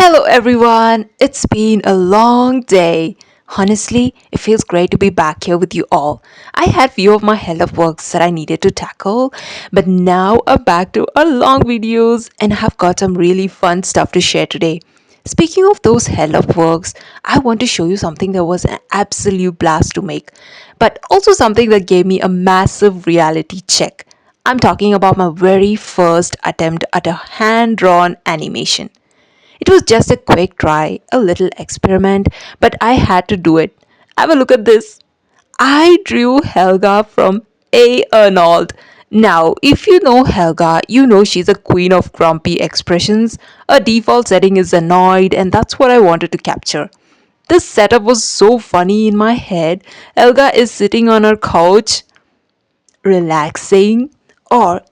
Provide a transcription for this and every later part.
Hello everyone, it's been a long day. Honestly, it feels great to be back here with you all. I had few of my hell of works that I needed to tackle, but now I'm back to our long videos and have got some really fun stuff to share today. Speaking of those hell of works, I want to show you something that was an absolute blast to make, but also something that gave me a massive reality check. I'm talking about my very first attempt at a hand drawn animation. It was just a quick try, a little experiment, but I had to do it. Have a look at this. I drew Helga from Hey Arnold. Now, if you know Helga, you know she's a queen of grumpy expressions. Her default setting is annoyed, and that's what I wanted to capture. This setup was so funny in my head. Helga is sitting on her couch, relaxing, or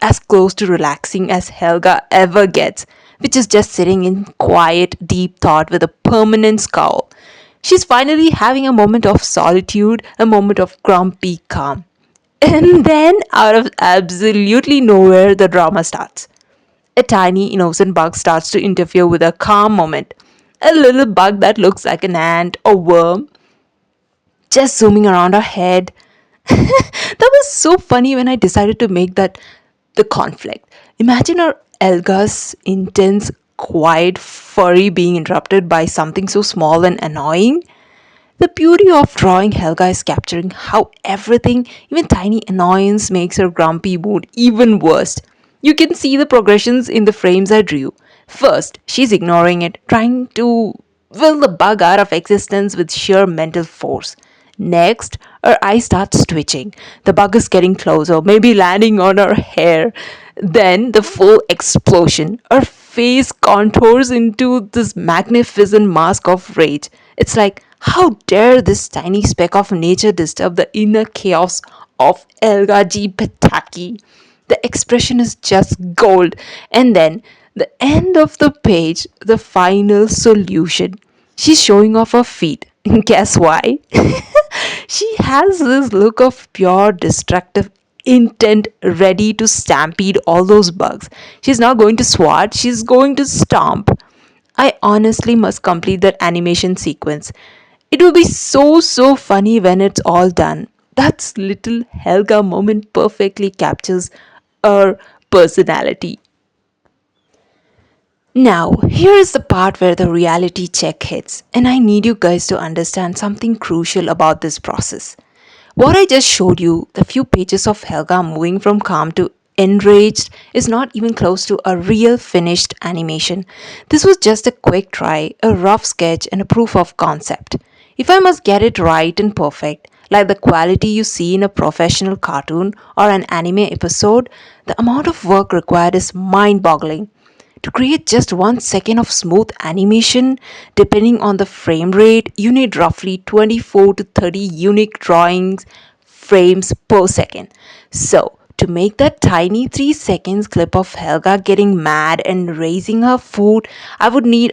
as close to relaxing as Helga ever gets, which is just sitting in quiet, deep thought with a permanent scowl. She's finally having a moment of solitude, a moment of grumpy calm. And then, out of absolutely nowhere, the drama starts. A tiny, innocent bug starts to interfere with a calm moment. A little bug that looks like an ant or worm just zooming around her head. That was so funny when I decided to make that the conflict. Imagine our Elga's intense, quiet, furry being interrupted by something so small and annoying. The beauty of drawing Helga is capturing how everything, even tiny annoyance, makes her grumpy mood even worse. You can see the progressions in the frames I drew. First, she's ignoring it, trying to will the bug out of existence with sheer mental force. Next, her eye starts twitching. The bug is getting closer, maybe landing on her hair. Then, the full explosion. Her face contours into this magnificent mask of rage. It's like, how dare this tiny speck of nature disturb the inner chaos of Helga Pataki? The expression is just gold. And then, the end of the page, the final solution. She's showing off her feet. Guess why? She has this look of pure destructive intent ready to stampede all those bugs. She's not going to swat, she's going to stomp. I honestly must complete that animation sequence. It will be so funny when it's all done. That little Helga moment perfectly captures her personality. Now, here is the part where the reality check hits, and I need you guys to understand something crucial about this process. What I just showed you, the few pages of Helga moving from calm to enraged, is not even close to a real finished animation. This was just a quick try, a rough sketch, and a proof of concept. If I must get it right and perfect, like the quality you see in a professional cartoon or an anime episode, the amount of work required is mind boggling. To create just 1 second of smooth animation, depending on the frame rate, you need roughly 24 to 30 unique drawings frames per second. So, to make that tiny 3 seconds clip of Helga getting mad and raising her foot, I would need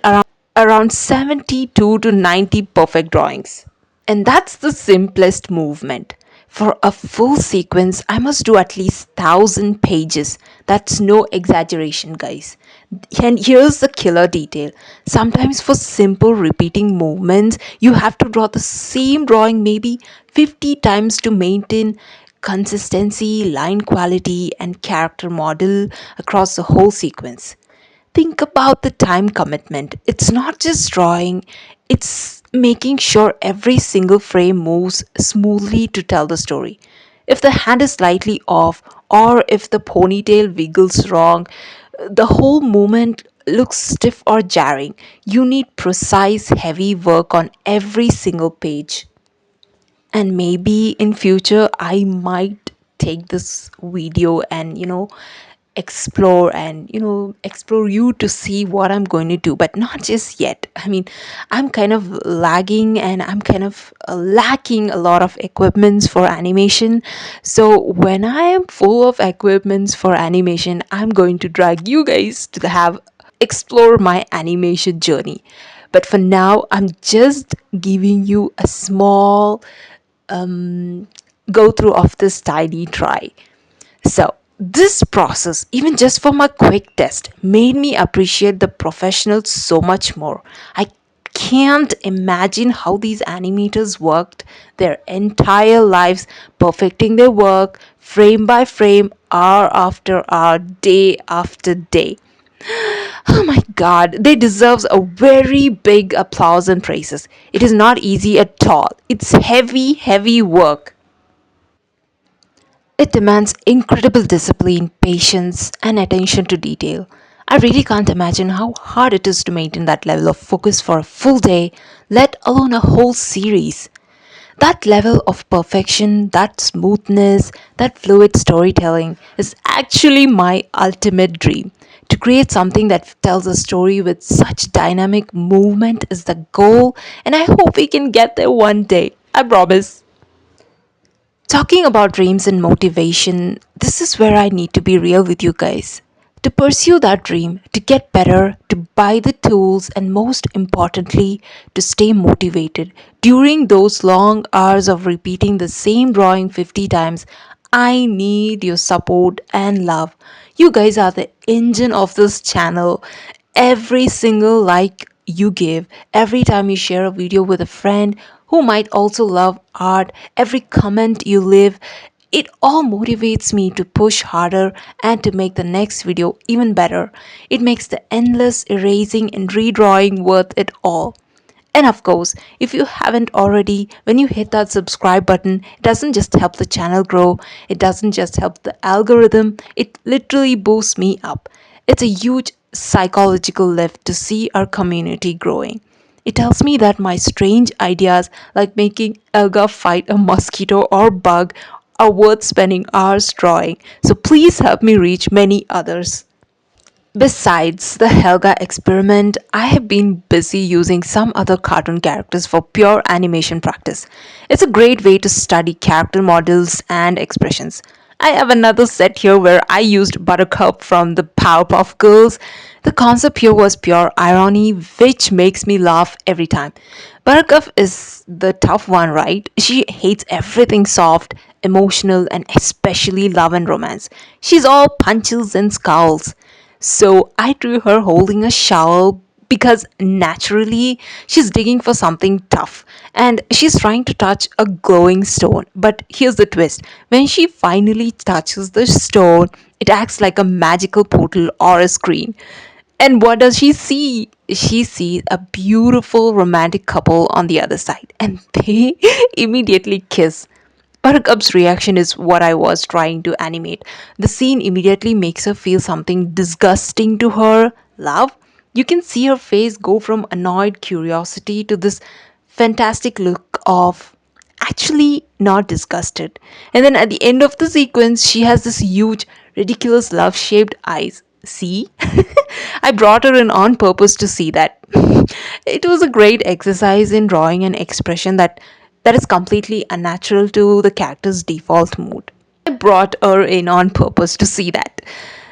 around 72 to 90 perfect drawings. And that's the simplest movement. For a full sequence, I must do at least 1,000 pages. That's no exaggeration, guys. And here's the killer detail. Sometimes, for simple repeating movements, you have to draw the same drawing maybe 50 times to maintain consistency, line quality, and character model across the whole sequence. Think about the time commitment. It's not just drawing, it's making sure every single frame moves smoothly to tell the story. If the hand is slightly off, or if the ponytail wiggles wrong, the whole movement looks stiff or jarring. You need precise, heavy work on every single page. And maybe in future I might take this video and explore and explore you to see what I'm going to do, but not just yet. I mean, I'm kind of lagging and I'm kind of lacking a lot of equipments for animation. So when I am full of equipments for animation, I'm going to drag you guys to have explore my animation journey. But for now, I'm just giving you a small go through of this tiny try. So, This process, even just for my quick test, made me appreciate the professionals so much more. I can't imagine how these animators worked their entire lives perfecting their work frame by frame, hour after hour, day after day. Oh my god, they deserve a very big applause and praises. It is not easy at all. It's heavy, heavy work. It demands incredible discipline, patience, and attention to detail. I really can't imagine how hard it is to maintain that level of focus for a full day, let alone a whole series. That level of perfection, that smoothness, that fluid storytelling is actually my ultimate dream. To create something that tells a story with such dynamic movement is the goal, and I hope we can get there one day. I promise. Talking about dreams and motivation, this is where I need to be real with you guys. To pursue that dream, to get better, to buy the tools, and most importantly, to stay motivated during those long hours of repeating the same drawing 50 times, I need your support and love. You guys are the engine of this channel. Every single like you give, every time you share a video with a friend who might also love art, every comment you leave, it all motivates me to push harder and to make the next video even better. It makes the endless erasing and redrawing worth it all. And of course, if you haven't already, when you hit that subscribe button, it doesn't just help the channel grow, it doesn't just help the algorithm, it literally boosts me up. It's a huge psychological lift to see our community growing. It tells me that my strange ideas, like making Elga fight a mosquito or bug, are worth spending hours drawing. So please help me reach many others. Besides the Helga experiment, I have been busy using some other cartoon characters for pure animation practice. It's a great way to study character models and expressions. I have another set here where I used Buttercup from the Powerpuff Girls. The concept here was pure irony, which makes me laugh every time. Buttercup is the tough one, right? She hates everything soft, emotional, and especially love and romance. She's all punches and scowls. So I drew her holding a shovel because naturally she's digging for something tough and she's trying to touch a glowing stone. But here's the twist: when she finally touches the stone, it acts like a magical portal or a screen. And what does she see? She sees a beautiful romantic couple on the other side, and they immediately kiss. Buttercup's reaction is what I was trying to animate. The scene immediately makes her feel something disgusting to her. Love? You can see her face go from annoyed curiosity to this fantastic look of actually not disgusted. And then at the end of the sequence, she has this huge, ridiculous love shaped eyes. See? I brought her in on purpose to see that. It was a great exercise in drawing an expression that is completely unnatural to the character's default mood. I brought her in on purpose to see that.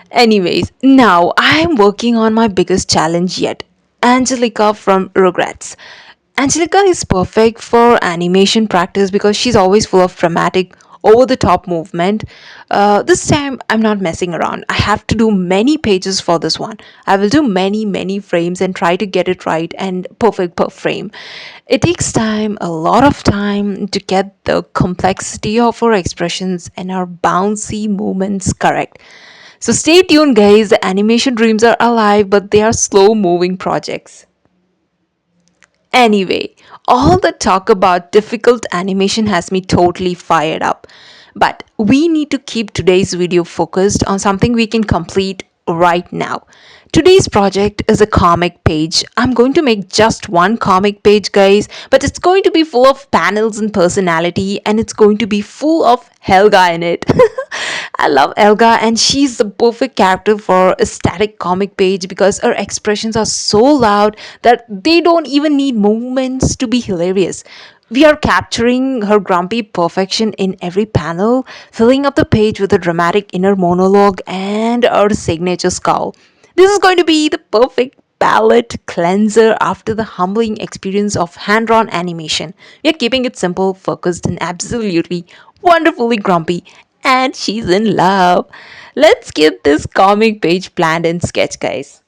Anyways, now I'm working on my biggest challenge yet, Angelica from Regrets. Angelica is perfect for animation practice because she's always full of dramatic, over the top movement. This time I'm not messing around. I have to do many pages for this one. I will do many, many frames and try to get it right and perfect per frame. It takes time, a lot of time, to get the complexity of her expressions and her bouncy movements correct. So stay tuned, guys. The animation dreams are alive, but they are slow moving projects. Anyway, all the talk about difficult animation has me totally fired up. But we need to keep today's video focused on something we can complete right now. Today's project is a comic page. I'm going to make just one comic page, guys, but it's going to be full of panels and personality, and it's going to be full of Helga in it. I love Helga, and she's the perfect character for a static comic page because her expressions are so loud that they don't even need movements to be hilarious. We are capturing her grumpy perfection in every panel, filling up the page with a dramatic inner monologue and her signature scowl. This is going to be the perfect palette cleanser after the humbling experience of hand drawn animation. We are keeping it simple, focused, and absolutely wonderfully grumpy. And she's in love. Let's get this comic page planned and sketch, guys.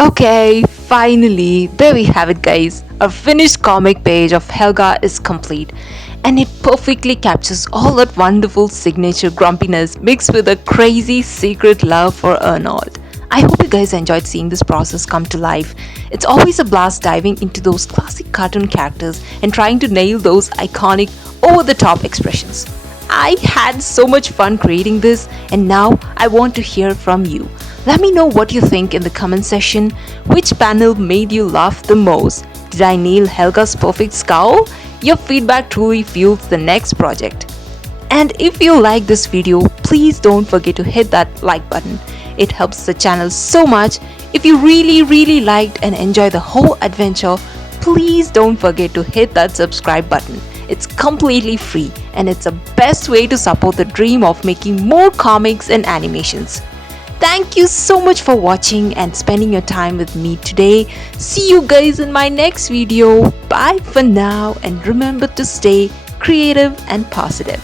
Okay, finally, there we have it, guys. Our finished comic page of Helga is complete, and it perfectly captures all that wonderful signature grumpiness mixed with a crazy secret love for Arnold. I hope you guys enjoyed seeing this process come to life. It's always a blast diving into those classic cartoon characters and trying to nail those iconic, over the top expressions. I had so much fun creating this, and now I want to hear from you. Let me know what you think in the comment section. Which panel made you laugh the most? Did I nail Helga's perfect scowl? Your feedback truly fuels the next project. And if you like this video, please don't forget to hit that like button. It helps the channel so much. If you really liked and enjoyed the whole adventure, please don't forget to hit that subscribe button. It's completely free and it's the best way to support the dream of making more comics and animations. Thank you so much for watching and spending your time with me today. See you guys in my next video. Bye for now, and remember to stay creative and positive.